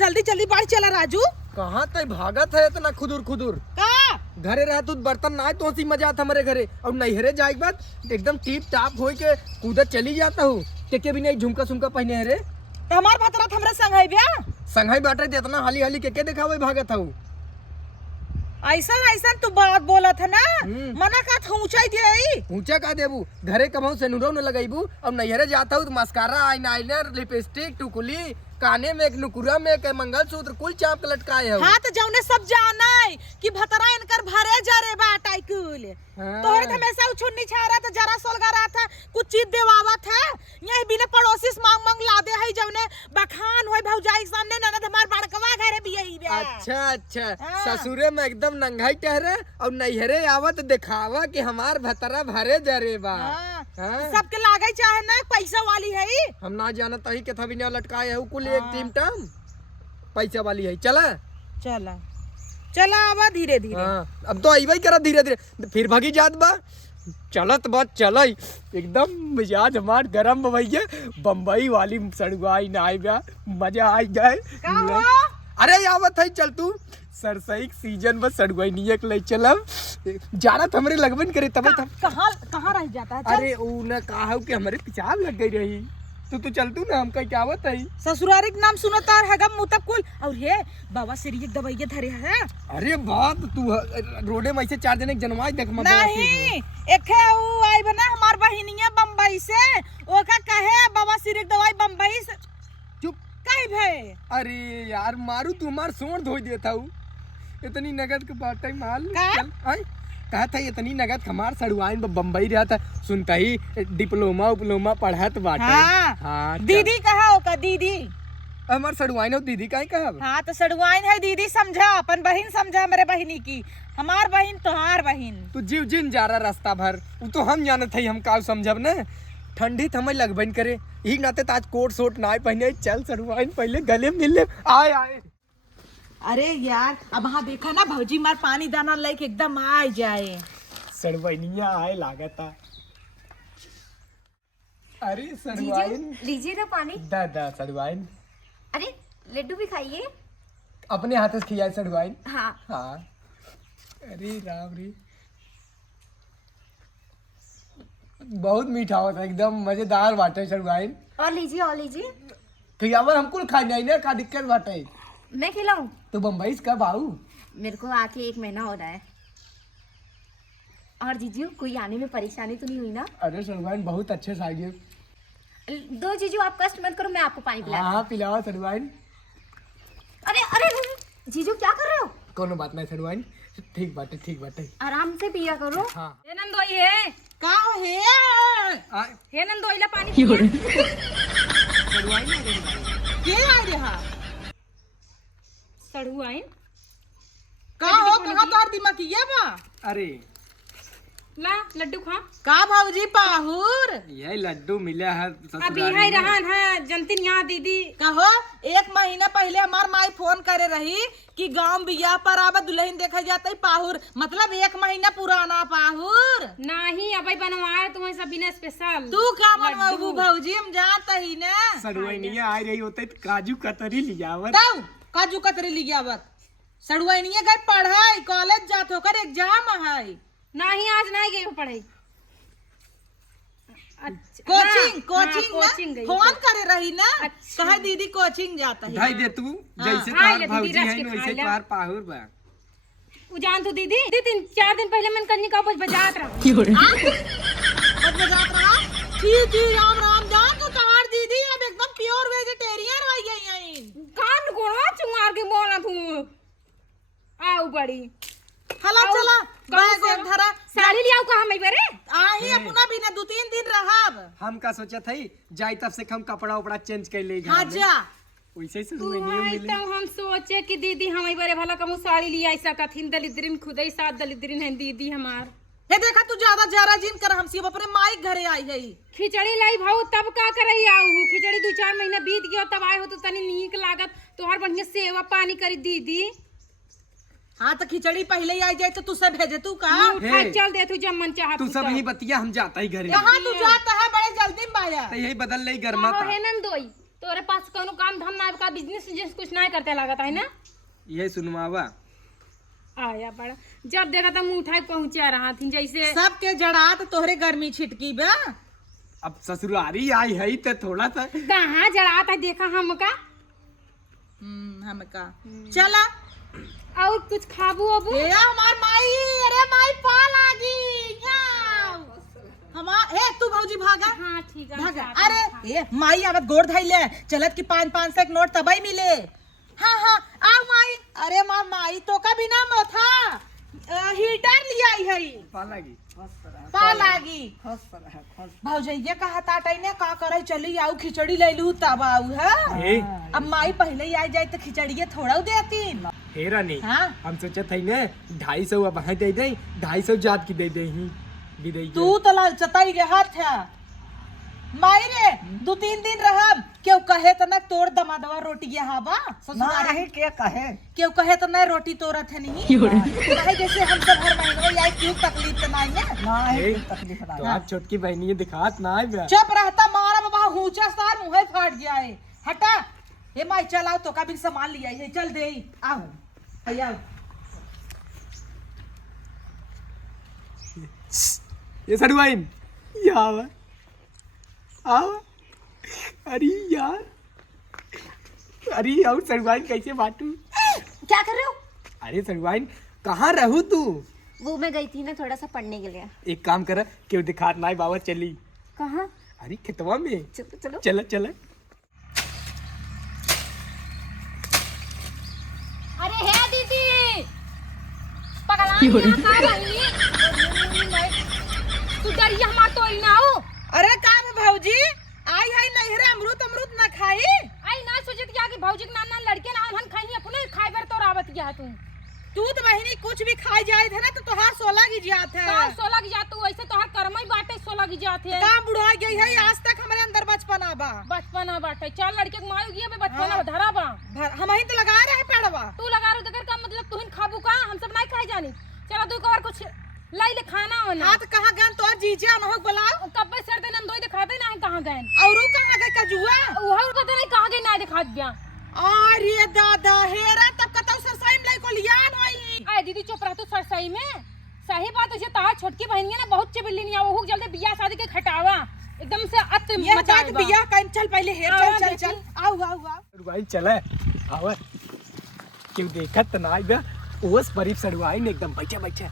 जल्दी जल्दी बाढ़ चला राजू। कहाँ तय भागत है इतना खुदुर खुदुर का घरे रह तू बर्तन ना तो सी मजा आता हमारे घरे और नैहरे जाए के बाद एकदम टीप टाप हो के कूदत चली जाता हूँ के भी नहीं झुमका सुमका पहने है रे तो हमार भतरत हमरा संग है ब्या संघाई बाटे दे इतना हाली हाली के दिखावे भागत हूँ ऐसा ऐसा तू बात बोलत है ना मना का था ऊंचाई दे ऊंचा का देबू घरे कमाऊ से नुरो न लगाईबू अब नैहरे जाता हूँ तो मस्कारा आईलाइनर लिपस्टिक टुकुली काने में एक नुकुरा में एक मंगलसूत्र कुल चाप लटकाए है। हाँ तो जौने सब जाना है कि भतरा इनकर भरे जा रे बाटाई कुल हाँ। तोहरे तो हमेशा उछुन्नी छा रहा था जरा सोलगा रहा था कुछ चीज देवावत है यही बिना पड़ोसी से मांग मांग ला दे है जौने बखान होय भौजाई के सामने ननद हमार बड़कवा घरे भी यही बे। अच्छा अच्छा हाँ। ससुरे में एकदम नंगाई टहरे और नैहरे आवत दिखावा कि हमार भतरा भरे जा रे बा। हाँ। हाँ। सबके लागे चाहे ना पैसा वाली है हम ना जानत ही के था बिना लटकाए है कुल एक टीम टाम पैसा वाली है चला चला चला आवा धीरे धीरे। हाँ अब तो अइबे करा धीरे धीरे फिर भागी जात बा चलत बात चलई एकदम मिजाज हमार गरम भैया बम्बई वाली सड़ुआई ना आई बा मजा आई जाए। अरे आवत है चल तू सरसई सीजन में सड़ुआई नहीं एक ले चलम जाना हमरे लगबन करे तब कहाँ कहाँ रह जाता है। अरे ऊ न कहा कि हमारे पिछाड़ लग गई रही तू चलतू ना हमका क्या आवत है। ससुरारी के नाम सुनता है गम मुतब कुल और हे बाबा सिरिय दवाइया धरे है। अरे बात तू रोडे में ऐसे 4 जने जनवाई देख मत नहीं एक है वो आई बना हमार बहिनिया बम्बई से ओका कहे बाबा सिरिय दवाई बम्बई से चुप कहीं भे। अरे यार मारू तू हमार सोन धो देता हूँ इतनी नगद के बात है माल चल आई कहा था इतनी नगद हमार सड़ुआइन बम्बई रहा था सुनता ही डिप्लोमा पढ़त बाटे। हाँ। हाँ दीदी कहा ओका दीदी हमार सड़ुआइन और दीदी का कहा। हाँ तो सड़ुआइन है दीदी समझा अपन बहन समझा मेरे बहिनी की हमार बहन तोहार बहन तू जीव जिन जा रहा रास्ता भर वो तो हम जानत है हम काल समझब न ठंडी थमय लगबन करे यही नाते आज कोट सोट ना पहने चल सड़ुआइन पहले गले मिल ले आए आए। अरे यार अब हाँ देखा ना भौजी मार पानी दाना लेके एकदम आ जाए सड़ुआइनिया आए लागता। अरे सड़ुआइन लीजिए ना पानी। दा सड़ुआइन अरे लड्डू भी खाइए। अपने हाथ से खियाए सड़ुआइन। हाँ हाँ अरे राम रे बहुत मीठा होता एकदम मजेदार बाटे सड़ुआइन। और लीजिए खियावर हमको खाई नहीं ना का दिक्कत बाटे। मैं खिलाऊं? तो बम्बई से कब आऊ? मेरे को आके 1 महीना हो रहा है। और जीजू कोई आने में परेशानी तो नहीं हुई ना? अरे सड़ुआइन बहुत अच्छे सागे दो जीजू आप कष्ट मत करो मैं आपको पानी पिला। हाँ पिलाओ सड़ुआइन। अरे अरे जीजू क्या कर रहे हो? कोनो बात नहीं सड़ुआइन ठीक बाटे आराम से पिया करो। हाँ हे नंदोई है का हो हे हे नंदोईला पानी सड़ुआइन के आ रहा सड़ुआइन का हो कहां तोर दिमाग ये बा। अरे ला लड्डू खा। का भौजी पाहुर ये लड्डू मिला है अभी है रहन है जनतिन यहाँ दीदी कहो 1 महीना पहले हमार माई फोन करे रही कि गांव बियाह पर आवा दुल्हन देखा जाता पाहुर मतलब 1 महीना पुराना पाहुर नहीं अभी बनवाए तुम्हें सब बिना स्पेशल। तू का बनवाबू भौजी हम जाता ही ना सड़ुआइनिया आ रही होते तो काजू कतरी लियावत दाऊ काजू कतरी लियावत सड़ुआइनिया गए पढ़ाई कॉलेज जात होकर एग्जाम है नहीं आज नहीं गई पढ़ाई। अच्छा कोचिंग ना फोन करे रही ना अच्छा। कहे दीदी कोचिंग जाता है ढाई दे तू जैसे हाँ, तार भौजी है वैसे तार पाहुर बा। वो जान तो दीदी 3-4 दिन पहले मैंने कन्नी का बजात रहा ठीक राम राम जान तो तहार दीदी अब एकदम प्योर वेजिटेरियन हो गई है। कान गोड़ा चुंगार के बोला तू आओ बड़ी हला चला बैग एक धरा साड़ी लियाओ कहां मैं बरे आही अपना भी ना 2-3 दिन रहब। हम का सोचा था जाई तब से हम कपड़ा उपड़ा चेंज कर ले हाँ जा वैसे से नियम मिले। हम सोचे कि दीदी हमें बरे भला कमु साड़ी लिया ऐसा कथिन दलिद्रिन खुदे साथ दलिद्रिन है दीदी हमार। हे देखा तू ज्यादा जरा जिन कर हम सिर्फ अपने माई घरे आई है खिचड़ी लाई भाऊ तब का करई आऊ खिचड़ी 2-4 महीना बीत गयो तब आए हो तो तनी नीक लागत तोहर बढ़िया सेवा पानी करी दीदी। हाँ तो खिचड़ी पहले ही आ जाए तो तुझसे भेजे तू का चल दे तू जब मन चाह तू सब यही बतिया हम जाता ही घरे कहाँ तू जाता है बड़े जल्दी में आया तो यही बदल ले गर्मा था। है नंदोई तोरे पास कोनो काम धाम ना का बिजनेस जिस कुछ नहीं करते लागत है ना। ये सुनवावा आया बड़ा जब देखा था मुंह उठाए पहुंचा रहा थी जैसे सबके जड़ा तो तोहरे गर्मी छिटकी बा। अब ससुरारी आई है तो थोड़ा सा कहाँ जड़ा था देखा हमका। हमका चला और कुछ खाबू अबू। ए हमार माई, अरे माई पा लागी हमार। हे तू भौजी भागा हाँ ठीक है भागा। अरे ए माई आवत गोड़ धइले चलत की 500 से एक नोट तबई मिले। हाँ हाँ आओ माई। अरे माई तो का बिना मोथा हीटर लिया आई है पालागी पा लागी। भौजैया कहा ताटई ने का करे चली आऊ खिचड़ी ले लू तब आऊ है। अब माई पहले ही आ जाए तो खिचड़िए थोड़ा देती। हे रानी हाँ हम सोचत है ने 250 अब है दे दे 250 जात की दे दे ही विदई तू तो लालचताई रे हाथ है माई रे 2-3 दिन रहब क्यों कहे तो न तोड़ दमादवा रोटी यहाँ बा ससुराल नहीं के कहे क्यों कहे तो न रोटी तोड़त है नहीं कहे जैसे हम सब हर महीने यार क्यों तकलीफ तो नहीं है नहीं तकलीफ तो आप छोटकी बहनी दिखात ना है चुप रहता मारा बाबा हुचा सार मुंह फाट गया है। हटा हे माई चल आओ तो का भी सामान लिया है चल दे आओ भैया। ये सड़वाइन यार आओ अरे यार अरे और सड़वाइन कैसे बांटू। क्या कर रहे हो? अरे सड़वाइन कहाँ रहू तू। वो मैं गई थी ना थोड़ा सा पढ़ने के लिए। एक काम कर क्यों दिखात ना बाबा चली। कहाँ? अरे खेतवा में चलो चलो चल चल। अरे है दीदी पगला तू डरिया हमार तो ना हो। अरे का में भौजी आई है नहीं रे अमरूद ना खाई। आई ना सोचे क्या कि भौजी के नाना लड़के ना हम खाई अपने खाई बर तो रावत गया तू तो बहिनी कुछ भी खाई जाए थे ना तो तोहार 16 की जात है। का 16 की जात तू ऐसे तोहार कर्मई बाटे 16 की जात है। का बुढ़ा गई है आज तक हमारे अंदर बचपना बा। बचपना बाटे चार लड़के के मारू गया बचपना धरा बा। हम ही तो लगा रहे पेड़वा तू लगा रो देकर का मतलब तू खाबू का हम सब नहीं खाई जानी। चलो तू और कुछ लाई ले खाना होना। हां तो कहां गन तो जीजा न हो बुलाओ कब पे सर दे नंदोई दिखाते ना कहां गए औरो कहां गए कजुआ वो को तो नहीं कहां गए ना दिखा दिया। अरे दादा हेरा तब कतौ सरसाई में लाई को लियान होई। आए दीदी चुप रह तू सरसाई में सही बात है तार छोटकी बहन है ना बहुत चिबिल्ली नहीं वो जल्दी बियाह शादी के खटावा एकदम से अत ये जात बियाह का चल पहले हेर चल चल चल आओ आओ आओ सड़वाइन चले आवा क्यों देखत ना आइबा ओस परीब सड़वाइन एकदम बैठा बैठा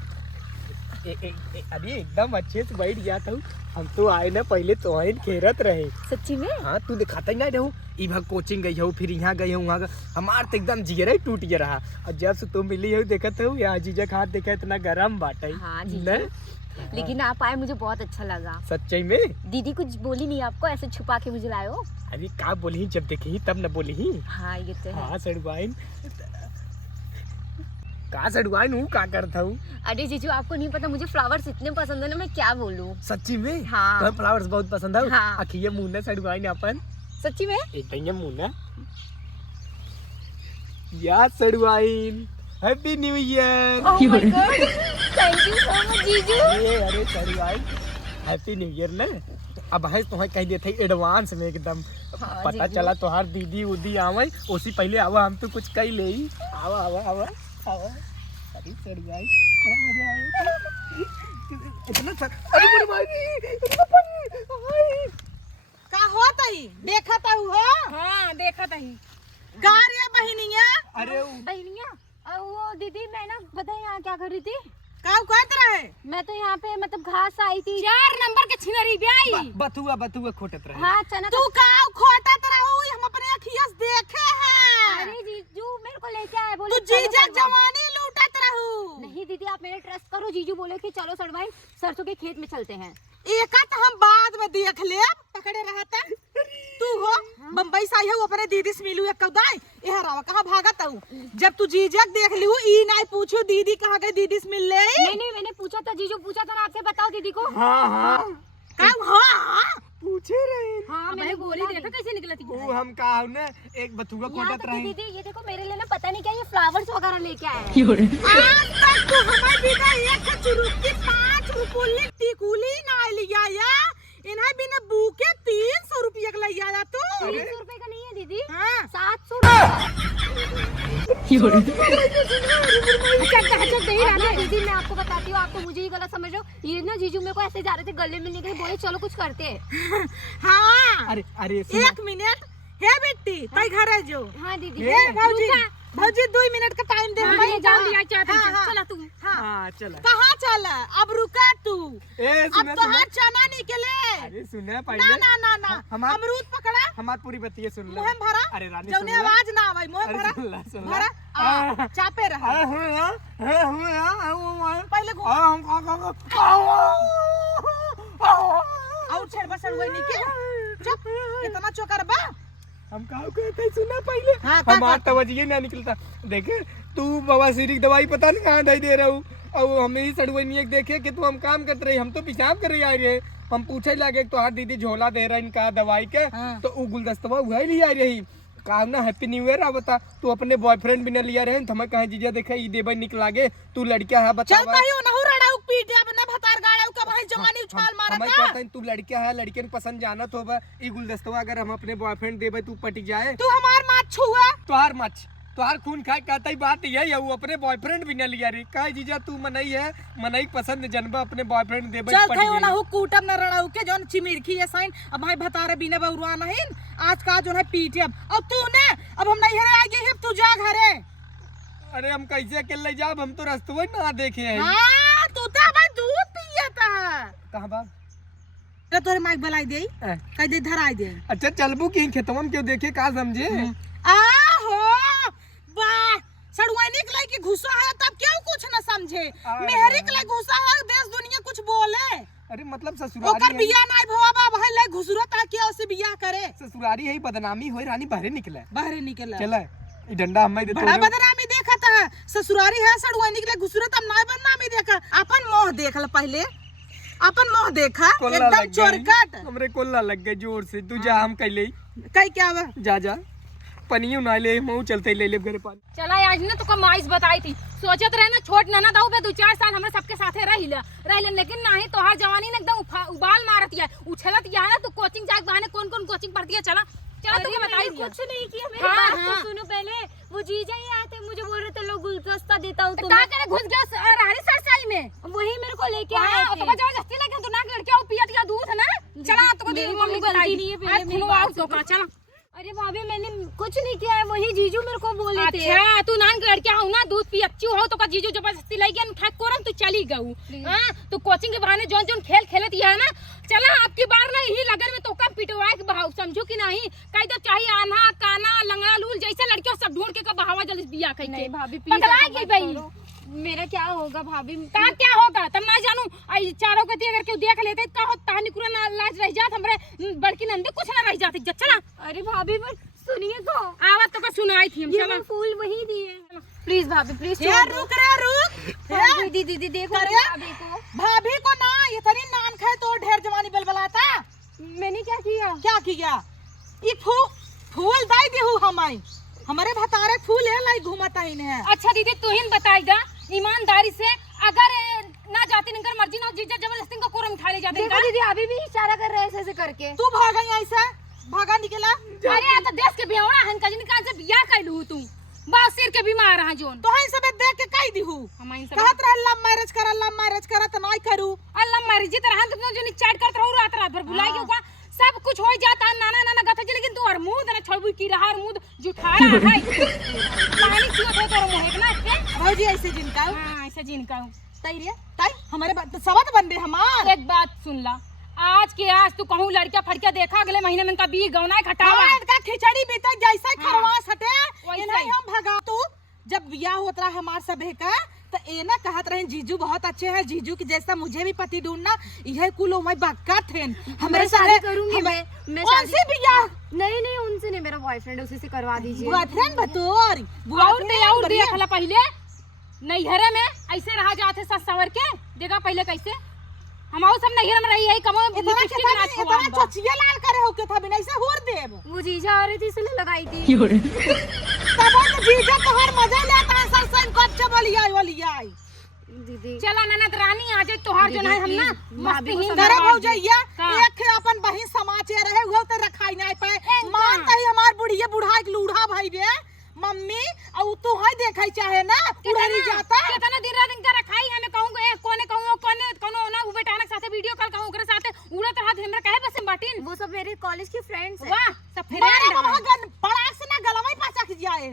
अरे एकदम अच्छे से बैठ गया था। हम तो आए ना पहले तो खेरत रहे सच्ची में। हाँ तू दिखाता ही ना रहू इधर कोचिंग गई हो फिर यहाँ गई हो वहाँ हमार तो एकदम जिगरा ही टूट गया रहा और जब से तू मिली हो देखत हो यहाँ जीजा हाथ देखा इतना गरम बाटा हाँ जीजा। लेकिन आप आए मुझे बहुत अच्छा लगा। सच्चाई में दीदी कुछ बोली नहीं आपको ऐसे छुपा के मुझे लाए हो। अरे का बोली जब देखी तब न बोली। हाँ ये तो है। हाँ सड़वाइन का सड़वाइन हूँ का करता हूँ। अरे जीजू आपको नहीं पता मुझे फ्लावर्स इतने पसंद है ना मैं क्या बोलूं। सच्ची में। हाँ। तो फ्लावर्स बहुत पसंद है। हाँ। अखिए मुन्ना सड़वाइन अपन सच्ची में। एक मुन्ना यार सड़वाइन happy new year. Oh my god thank you so much जीजू। अरे सड़वाइन हैप्पी न्यू ईयर ना। अब है तुम्हें कह देते एडवांस में एकदम हाँ, पता जीजू। चला तोहार दीदी उदी आवे उसी पहले आवा हम तो कुछ कही ले आवा आवा आवा आवा। अरे सड़वाइन बड़ा मजा आया इतना सर। अरे मेरी भाई का होत है देखत हो। हाँ देखा तही गारे बहिनिया अरे बहनिया वो दीदी मैं ना बताए यहाँ क्या कर रही थी। का कहत रहे मैं तो यहाँ पे मतलब घास आई थी। 4 नंबर के छिनरी ब्याई बथुआ बथुआ खोटत रहे। हाँ चना तू का खोटा तरह हो हम अपने अखियस देखे हैं। अरे जीजू मेरे को लेके आए बोले तू जीजा जवानी लूटत रहू। नहीं दीदी आप मेरे ट्रस्ट करो। जीजू बोले कि चलो सड़वाई सरसों के खेत में चलते हैं। एकत हम बाद में देख ले पकड़े रहता तू हो बम्बई से आई हो अपने दीदी से मिलू एक कौदाई यह रावा कहां भागत हूं। जब तू जीजक देख लियो ई नहीं पूछू दीदी कहां गई दीदी से मिल ले। नहीं मैंने पूछा था जीजू पूछा था ना आपसे बताओ दीदी को। हाँ हाँ का हां पूछे रहे। हाँ मैंने बोली देखा कैसे निकला थी वो हम कहा ना एक बथुआ यहाँ खोटत तक रहे। कि दीदी ये देखो मेरे लिए ना पता नहीं क्या ये फ्लावर्स वगैरह लेके आए हैं। आज तक तू हमार बिना एक चुरुकी 5 रुपये टिकुली ना लिया या इन्हें बिना बुके 300 रुपये का लिया जा तू। 300 रुपए का नहीं है दीदी मैं आपको बताती हूँ, आप तो मुझे ही गलत समझ रहे हो। ये ना जीजू मेरे को ऐसे जा रहे थे गले मिलने के लिए, बोले चलो कुछ करते हैं। हाँ अरे अरे 1 मिनट है बेटी तई घर है जो। हाँ दीदी ए भौजी भौजी 2 मिनट का टाइम दे हाँ, ये जाओ लिया चाहते हैं। हाँ, चला तू। हाँ चला। कहाँ चला अब रुका तू। ए अब सुना तो सुना। हर चना निकले। अरे सुना ना पहले। ना ना ना हमार अमरूद पकड़ा हमार पूरी बतिये सुन ले। मुहम भरा। अरे रानी जौने सुन ले। आवाज ना आवे मुहम अरे भरा सुन ले, सुन ले। भरा चापे रहा पहले घूम और छेड़ बसड़ हुए नीचे चुप इतना चोकर बा। हम कहा कहते हैं, सुना पहले। हाँ, हमारा तवज्जो ना निकलता। देखे तू बवासीर की दवाई पता नहीं कहाँ दे रहा हूँ और हमें ही सड़वनी देखे कि तू हम काम कर रही, हम तो पेशाब कर रही आ रही। हम पूछे लगे तो हर दीदी झोला दे रहा इनका दवाई के। हाँ। तो वो गुलदस्तवा वही ले आ रही। कहा ना हैप्पी न्यू ईयर आ बता तू अपने बॉयफ्रेंड भी न लिया रहे तो हमें कहे जीजा देखे ई देबे निक लागे तू लड़किया है बता। चलता ही ना हो रड़ाऊ पीट अपने भतार गाड़ाऊ का भाई जवानी उछाल मारता। हमें कहते हैं तू लड़किया है लड़के ने पसंद जानत होबे ई गुलदस्तवा अगर हम अपने बॉयफ्रेंड देबे तू पटी जाए तू हमार माथ छुआ तोहार मच तोहार खून खाए कहता ही बात यही है वो अपने बॉयफ्रेंड भी न लिया रे कहे जीजा तू मनई है मनई पसंद जनबा अपने बॉयफ्रेंड देबे चलता ही ना हो कूटम न रड़ाऊ के जोन चिमिरखी है साइन अब भाई भतारे बिना बउरुआ नहीं आज का जो है पीटे अब तू ने अब हम नहीं हरे आ गए तू जा घरे। अरे हम कैसे अकेले जाब हम तो रास्तवा ना देखे हैं। हां तू तो भाई दूध पियता कहां बा तो तोरे माइक बलाई देई कह दे धराई दे। अच्छा चलबू की खेतवा में क्यों देखे का समझे आहो वाह सड़वानी के लायक घुसा है तब क्यों कुछ न समझे मेहरी के लायक घुसा है देश दुनिया कुछ बोले। अरे मतलब ओकर ससुरारी है बिया नहीं भवा बा भाई ले घुसरत है कि उसे बिया करे ससुरारी है बदनामी होई रानी बाहर निकले बाहर निकल चला ई डंडा हमें दे बड़ा बदनामी देखत है ससुरारी है सड़वानी के लायक घुसरत हम नहीं बदनामी देखा अपन मोह देख ल पहले अपन मोह देखा एकदम चोरकट हमरे कोल्ला लग गए जोर से तू जा हम कैले कई क्या बा जा जा पनियो ना ले मऊ चलते ले ले घरे पानी चला आज ना तुका माइस बताई थी सोचत रहे ना छोट ननद आऊ बे 2-4 साल हमरे सबके साथे रहिल लेकिन नाही तोहार जवानी ने एकदम उबाल मारत है उछलत है ना तू कोचिंग जाके बहाने कौन कौन कोचिंग पढ़ती है चला चला तुके बताई कुछ नहीं किया मेरी बात तो सुनो पहले। वो जीजा ही आए थे मुझे बोल रहे थे लोग गुलदस्ता देता हूँ का करे घुस गया रानी सरसाई में वही मेरे को लेके आए थे। तो जबरदस्ती लगे तू ना लड़कियां पियत या दूध है ना चला तो मेरी मम्मी कोई बताई गलती नहीं है, पहले मेरी सुनो बात आओ तो का चला। अरे भाभी मैंने कुछ नहीं किया है, वही जीजू मेरे को बोले थे। अच्छा तू नान के लड़कियां हो ना दूध पी अच्छी हो तो का जीजू जबरदस्ती लई गया उठा कोरम तू चली गऊ हां तू कोचिंग के बहाने जोन जोन खेल खेलत है ना चला आपकी बार ना यही लगन में तो का पिटवाए के बहाव समझो कि नहीं कई तो चाहिए आना काना लंगड़ा लूल जैसे लड़कियों सब ढूंढ के का बहावा जल्दी बियाह कई नहीं के भाभी पगला गई भाई मेरा क्या होगा भाभी का क्या होगा तब ना जानू आई चारों कती अगर केहू देख लेते का हो तानी कुरा ना लाज रह जात हमरे बड़की नंदी कुछ ना रह जाती चला। अरे भाभी बस सुनिए तो आवाज तो का सुनाई थी हम ये चला मैं फूल वही दिए प्लीज भाभी प्लीज रुक रे रुक दीदी दीदी देखो अरे भाभी को भाभी को ना ये तरी नान खाए तो ढेर जवानी बलबलाता मैंने क्या किया क्या किया ये फूल दाई देहु हमाई हमारे भतारे फूल है लाई घुमाता ही ने। अच्छा दीदी तू ही बताएगा ईमानदारी से अगर ना जाती निकर मर्जी ना जीजा जबरदस्ती का कोरम उठा ले जाते देखो दीदी अभी भी इशारा कर रहे हैं ऐसे करके। तू भागा ऐसा भागा निकला अरे तो देश के बियावड़ा हन का जिनका से बियाह कैलू तू बस सिर के बीमार रहा जोन तो हई सब देख के कह दिहु हमाइन सब कहत रह लव मैरिज कर त नहीं करू अल्लाह मर्जी तरह तो जो चैट करत रहू रात भर भुलाई गयो का सब कुछ हो जाता नाना नाना गथा लेकिन तू और मुंह ना छोड़बू की रहा और मुंह जुठा रहा है पानी क्यों तो तोर मुंह ना के भौजी ऐसे जिनका हां ऐसे जिनका तई रे तई हमारे सबत बन दे हमार एक बात सुन ला आज के आज तू कहूं लड़का फड़का देखा अगले महीने में इनका बी गौना घटावा का खिचड़ी बीता जैसा खरवास हटे वैसा ही। हम भगा तू जब बियाह होत रहा हमार सबे का तो ए ना कहत रहे जीजू बहुत अच्छे हैं जीजू की जैसा मुझे भी पति ढूंढना यह कुलो मैं बक्का थे मैं शादी करूंगी मैं कौन सी बियाह नहीं नहीं उनसे नहीं मेरा बॉयफ्रेंड उसी से करवा दीजिए। बॉयफ्रेंड बतौर और देख ला पहले नैहरे में ऐसे रहा जाते सस सवर के देखा पहले कैसे हम सब नैहर में रही है कमो लिपस्टिक ना छुआ इतना चचिया लाल करे हो के था बिना ऐसे होर देव वो जीजा आ रही थी इसलिए लगाई थी। तब तो जीजा तोहर मजा लेता है सर सन कब से बोलिया दीदी चला ननद रानी आ जाए तोहार जो है हम ना मस्ती ही करे भौजैया का? एक अपन बहिन समाचे रहे हुए तो रखाई नहीं पाए मानता ही हमार बुढ़िया बुढ़ा के लूढ़ा भाई बे मम्मी और तू है देखै चाहे ना उड़ारी जाता कितना दिन रात इनका रखाई हमें कहूं ए कोने कहूं कोने कोनो ना उ बेटाना के साथे वीडियो कॉल कहूं ओकरे साथे उड़त रहत हमरा काहे बस बाटिन वो सब मेरे कॉलेज की फ्रेंड्स हैं। वाह सब मारा फ्रेंड बाबा गन पड़ा से ना गलवाई पाचा के जाए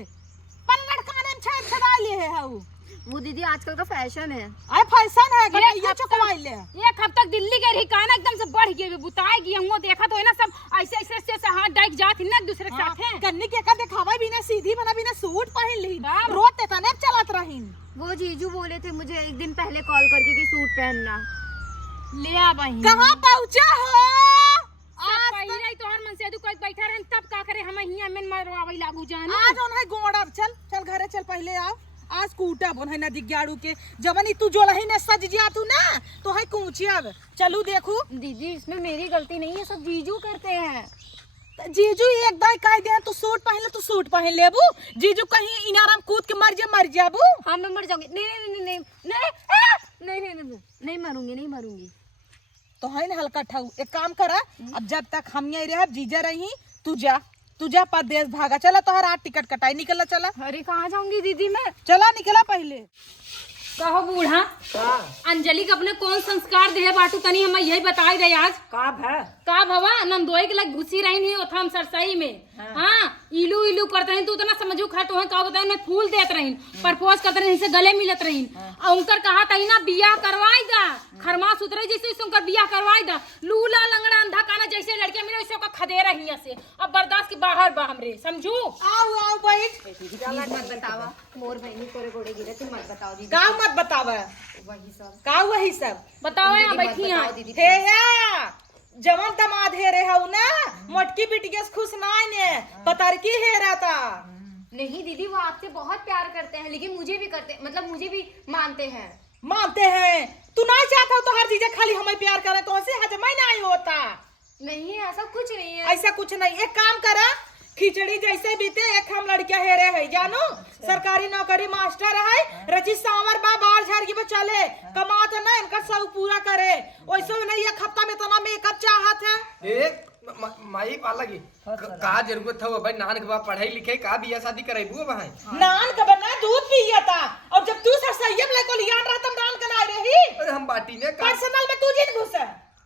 पर लड़का ने छेद छदा ले है हऊ वो दीदी आजकल का फैशन है। आय फैशन है ये गलैया अब चुकवाई ले एक हफ्ता तक दिल्ली गई रही काना एकदम से बढ़ गई बुताई गई हमो देखा तो है ना सब ऐसे ऐसे ऐसे हाथ डाइक जात ही ना एक दूसरे के साथ है कन्नी के का दिखावा भी ना सीधी बना भी ना सूट पहन ली बाप। रोते तने चलत रहीन वो जीजू बोले थे मुझे एक दिन पहले कॉल करके कि सूट पहनना। ले आ बहिन कहां पहुंचा हो आज पहिरा ही तोहर मन से दु कोई बैठा रहन तब का करे हम हिया में मरवावई लागू जान आज ओन है गोड़ा चल घरे चल पहले आओ आज कूटा बोन है नदी गाड़ू के जवनी तू जो लही ने सज जिया तू ना तो है कूचियब चलू देखू दीदी इसमें मेरी गलती नहीं है, सब जीजू करते हैं। जीजू एक दाई कह दे तू सूट पहन ले तू सूट पहन लेबू जीजू कहीं इनारम कूद के मर जाबू हाँ मैं मर जाऊंगी। नहीं नहीं नहीं नहीं नहीं नहीं नहीं नहीं नहीं मरूंगी नहीं मरूंगी। तो है ना हल्का ठाऊ एक काम करा अब जब तक हम यही रहे जीजा रही तू जा परदेश भागा चला तोहर आज टिकट कटाई निकला चला अरे कहाँ जाऊंगी दीदी मैं? चला निकला पहले कहो बूढ़ा अंजलि के अपने कौन संस्कार दे बाटू तनी हम यही बताई रहे आज का भवा नंदोई के लग घुसी रही नहीं ओथा हम सरसई में हाँ इलू इलू करते रही तू तो ना समझू खा तो है का बताई मैं फूल देत रही प्रपोज करते रही से गले मिलत रही और उनकर कहा तही ना बियाह करवाई दा खरमास उतरे जैसे उनकर बियाह करवाई दा लूला लंगड़ा अंधा काना जैसे लड़के मिले वैसे का खदे रही से अब बर्दाश्त की बाहर बा हमरे समझू आओ बैठ मत बतावा मोर बहनी तोरे गोड़े गिरे तुम मत बताओ दीदी। का मत बतावा वही सब बताओ यहाँ बैठी बताओ यहाँ दीदी। हे या जवन दमाद हे रे हऊ ना मोटकी बिटिया से खुश ना ने पतरकी हे रहता नहीं दीदी वो आपसे बहुत प्यार करते हैं लेकिन मुझे भी करते मतलब मुझे भी मानते हैं। मानते हैं तू ना चाहता हो तो हर चीजें खाली हमें प्यार करे तो ऐसे हजमा नहीं होता नहीं ऐसा कुछ नहीं है। ऐसा कुछ नहीं एक काम करा खिचड़ी जैसे बीते एक हम लड़किया हेरे है जानो सरकारी नौकरी मास्टर है रची सांवर बा बाल झाड़ के चले कमात ना इनका सब पूरा करे वैसे नहीं एक हफ्ता में तना मेकअप चाहत है एक माई पाला की का जरूरत था भाई नान के बाप पढ़ाई लिखे का बियाह शादी कराइबू भाई नान का बना दूध पिया था और जब तू सर संयम लेको लियान रहा तब नान का ना रही अरे हम बाटी ने का पर्सनल में तू जिन घुस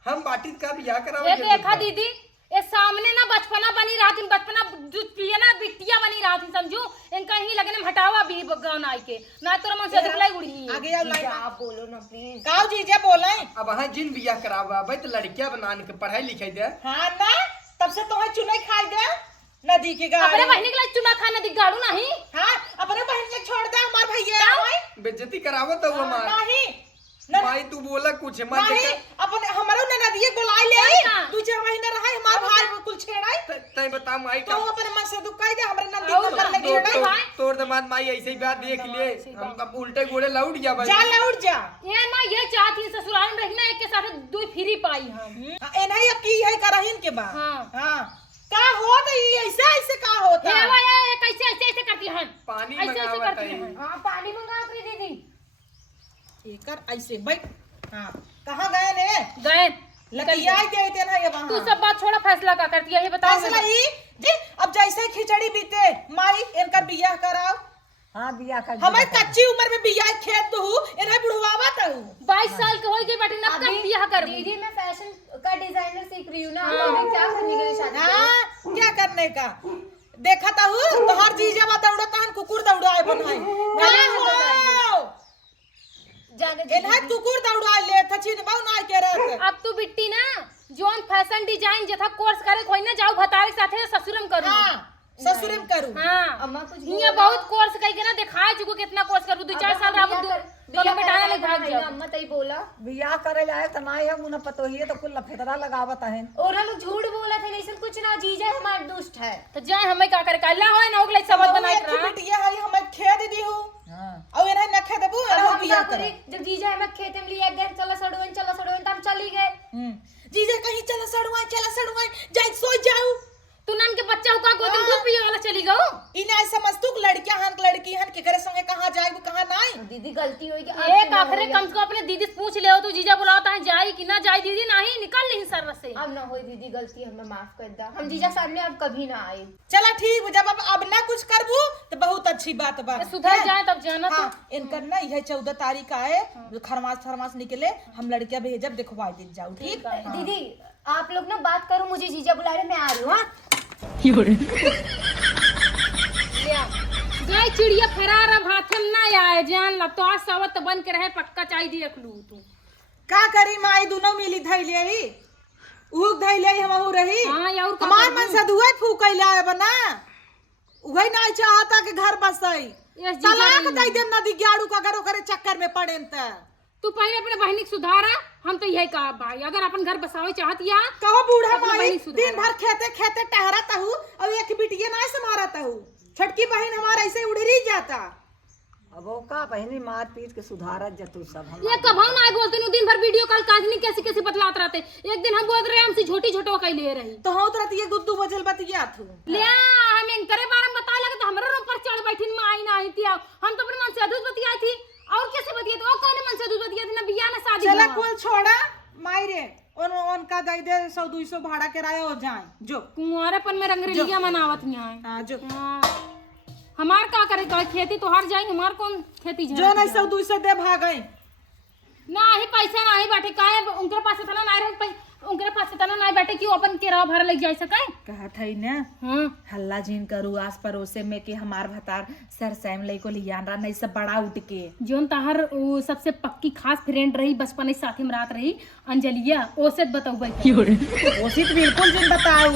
हम बाटी का बियाह ये करावे देखा दीदी ये सामने ना बचपना बनी रहा थी बचपना दूध पिए ना बिटिया बनी रहा थी समझू इनका ही लगने में हटावा भी गाँव आई के ना तो मन से दिखलाई उड़ी आगे आओ लाइन आप बोलो ना प्लीज। काऊ जीजे बोले अब वहाँ जिन बियाह करावा भाई तो लड़कियां बनाने के पढ़ाई लिखाई दे हाँ ना तब से तुम्हें चुनाई खाई दे नदी की अपने गाड़ी बहनी के लिए चुना खाना दिखाड़ू नहीं हाँ अपने बहन से छोड़ दे हमार भैया आए बेइज्जती करावो तो वो मार नहीं माई तू बोला कुछ मत नहीं देखा अपने हमारो नदिये बुलाई ले तू जे महीना रहा हमार भाई कुल छेड़ाई तय बता माई तो का अपने मन से दुकाई दे हमरे नंदी को करने छेड़ाई तोड़ दमाद माई ऐसे ही बात देख लिए हम अब उल्टे घोड़े लौट गया भाई जा लौट जा ये माँ ये चाहती है ससुराल में रहना एक के साथ दो फ्री पाई हम ए नहीं अब की है करहिन के बा हाँ। हां का होत ई ऐसे ऐसे का होता ये वाला कैसे ऐसे ऐसे करती है पानी ऐसे ऐसे मंगावत करती है है हाँ पानी मंगा अपनी दीदी। एकर ऐसे बैठ हां कहां गए ने गए लतिया के थे ना ये वहां तू सब बात छोड़ा फैसला का करती है ये बता फैसला ई जी अब जैसे खिचड़ी बीते माई इनका बियाह कराओ हाँ बिया कर हमारे कच्ची उम्र में बियाह खेत दू इन्हें बुढ़वावा तू 22 साल के हो गए बेटी नब अभी तक बियाह कर दीदी मैं फैशन का डिजाइनर सीख रही हूँ ना तो अभी क्या करने के लिए शादी करूं? हाँ क्या करने का देखा था हूँ तो हर चीज जब दौड़ता है कुकुर दौड़ाए बनाए क्या हो जाने दीदी। इन्हें कुकुर दौड़ाए ले था चिन्हबाऊ ना के रहते अब तू बिट्टी ना जोन फैशन डिजाइन जथा कोर्स करे कोई ना जाओ भतारे के साथे ससुरम करू हाँ ससुर में करूँ हाँ अम्मा कुछ ये बहुत कोर्स कई के ना दिखाए चुको कितना कोर्स करू 2-4 साल रहबो दोनों बेटाना ले भाग जाओ अम्मा तई बोला बिया करे जाए तो ना है मुना पतोहिए तो कुल लफेदरा लगावत है और हम लोग झूठ बोला थे नहीं कुछ ना जीजा हमारा दुष्ट है। तो जाए हमें का करे कल्ला होए ना ओगले सबद बनाई की रहा बिटिया है हमें खेद दी हूँ हाँ और इन्हें न खेदबू अब इन्हें हम बियाह क्या करे करें जब जीजा हमें खेते में लिया गए चला सड़ुएं तो हम चली गए। जीजे कहीं चला सड़ुआई जाए सो जाऊ तू नन के बच्चा का गोद में दूध पिए वाला चली गओ इन्हें समझतू लड़कियां हन मिनट के करे संगे कहाँ जाए कहाँ नहीं। दीदी गलती होगी एक आखिरी कम से कम अपने दीदी से पूछ ले हो तू जीजा बुलाता है जाई कि ना जाई दीदी नहीं निकल नहीं सर से। अब ना होई दीदी गलती हमें माफ कर दा, हम जीजा सामने अब कभी ना आए। चला ठीक, जब अब ना कुछ करबू तो बहुत अच्छी बात बा। सुधर जाए तब जाना तो। हाँ, इनकर ना यह 14 तारीख आए खरमास निकले, हम लड़कियां भेजब दिखवा दे जाओ ठीक। दीदी आप लोग ना बात करो, मुझे जीजा बुला रहे, मैं आ रही हूँ। हाँ? गई चिड़िया फरार अब हाथ में ना आए जान ला तो आज सवत बन के रहे पक्का चाय देख लू तू। का करी माई दोनों मिली धैले ही उग धैले ही हमहू रही। हां यार हमार मन से दुए फूकैले आए बना, उहे नहीं चाहता कि घर बसई तलाक दई दे नदी गाड़ू का अगर ओकरे चक्कर में पड़े त। तू पहले अपने बहनी के सुधारा, हम तो यही कहा भाई अगर अपन घर बसावे चाहत या कहो बूढ़ा अपनी माई बहनी सुधारा। दिन भर खेते खेते टहराता हूँ और एक बिटिया ना संभारता हूँ, छोटकी बहन हमारा ऐसे उड़री जाता। अब वो का बहनी मार पीट के सुधारत जतू सब हम ये कब हम ना बोलते नु दिन भर वीडियो कॉल काजनी कैसे कैसे बतलात रहते। एक दिन हम बोल रहे हमसे छोटी छोटो कई ले रही तो होत रहती है गुद्दू बजल बतिया थू ले हम इनकरे बारे में बताए लगे तो हमरा ऊपर चढ़ बैठी में आई ना आई थी। हम तो अपने मन से अधूर बतियाई थी और कैसे बतियाई थी, और कौन मन से अधूर बतियाई थी ना बियाह ना शादी। चला कुल छोड़ा माई रे उनका दई दे 100-200 भाड़ा किराया हो जाए जो कुंवारेपन में रंगरेलिया मनावत यहाँ है। हाँ जो हमार का करे तो खेती तो हार जाएंगे, हमार कौन खेती जो नहीं 100-200 दे भागई ना ही पैसा ना ही बाटे काहे उनके पास इतना ना रहे उनके पास इतना ना बैठे कि वो अपन केराव भर लग जाए सके। कहत है ना हां हल्ला जिन करू आस पड़ोसे में कि हमार भतार सर सैम लई को लियान रहा नहीं सब बड़ा उठ के जोन ताहर वो सबसे पक्की खास फ्रेंड रही बचपन में साथी में रात रही अंजलिया ओसे बताऊ भाई ओसी तो बिल्कुल जिन बताऊ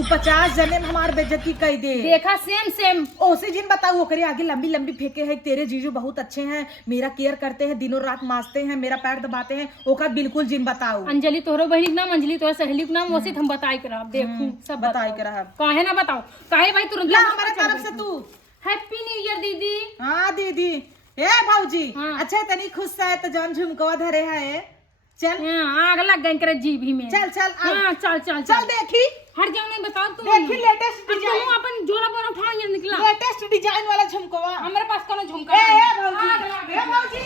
उ 50 जने में हमार बेइज्जती कह दे देखा सेम सेम ओसी जिन बताऊ ओकरे आगे लंबी लंबी फेंके है तेरे जीजू बहुत अच्छे हैं, मेरा केयर करते हैं, दिनों रात मासते हैं, मेरा पैर दबाते हैं, ओका बिल्कुल जिन बताऊ। अंजलि तोहरो बहनी के नाम अंजलि तोहर सहेली के नाम ओसी हम बताई करा देखू सब बताई के रहा काहे ना बताओ काहे भाई तुरंत ला हमारे तरफ से तू हैप्पी न्यू ईयर दीदी। हाँ दीदी ए भाऊजी हाँ। अच्छा तनी खुश है तो जौन झुमकवा धरे है चल आग लग गई करे जीभी में। चल चल हाँ चल चल चल देखी हट जाओ नहीं बताओ तुम देखी लेटेस्ट डिजाइन तुम अपन जोड़ा पर उठा ये निकला लेटेस्ट डिजाइन वाला झुमकवा हमारे पास कोनो झुमका ए भाऊजी आग लग गई। ए भाऊजी